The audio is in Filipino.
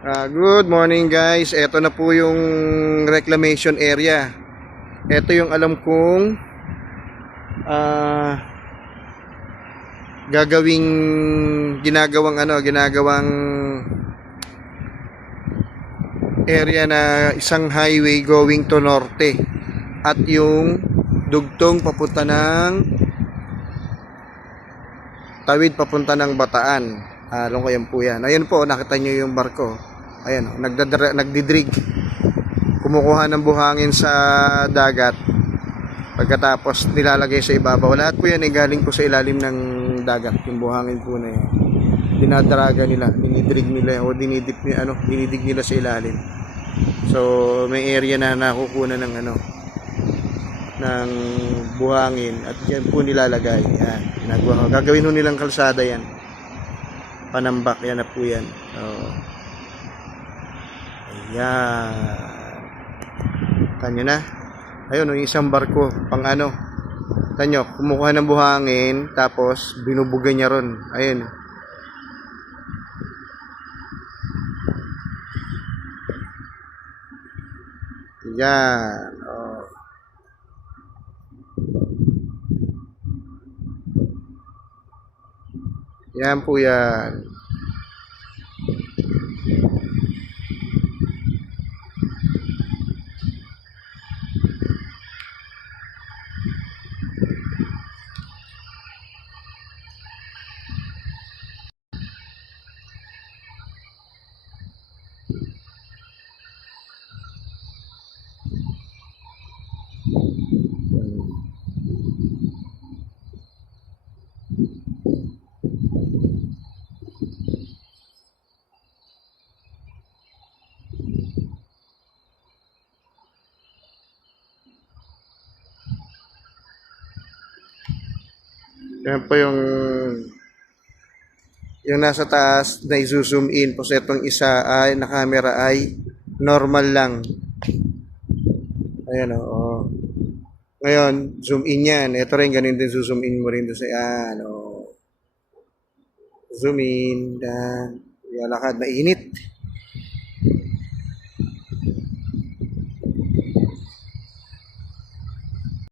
Good morning guys. Ito na po yung reclamation area. Ito yung alam kong gagawing ginagawang area na isang highway going to norte at yung dugtong papunta ng tawid papunta ng Bataan. Lungkoyan po yan. Ayun po, nakita nyo yung barko. Ayan, nagdidrig. Kumukuha ng buhangin sa dagat. Pagkatapos nilalagay sa ibabaw. Lahat po yan ay galing po sa ilalim ng dagat. Yung buhangin po na yan. Dinadaraga nila, dinidrig nila o dinidig nila sa ilalim. So, may area na nakukuha ng ng buhangin at yan po nilalagay. Yan, gagawin ho nilang kalsada yan. Panambak yan na po yan. Ayan. Tanyo na. Ayun, yung isang barko pang tanyo, kumukuha ng buhangin tapos binubuga niya ron. Ayun. Yan. Yan po yan. Yan po yung nasa taas na i-zoom in. Tapos itong isa ay na camera ay normal lang. Ayan o. Ngayon, zoom in yan. Ito rin, ganun din zoom in mo rin doon sa yan. Zoom in. Dan. Lakad, mainit.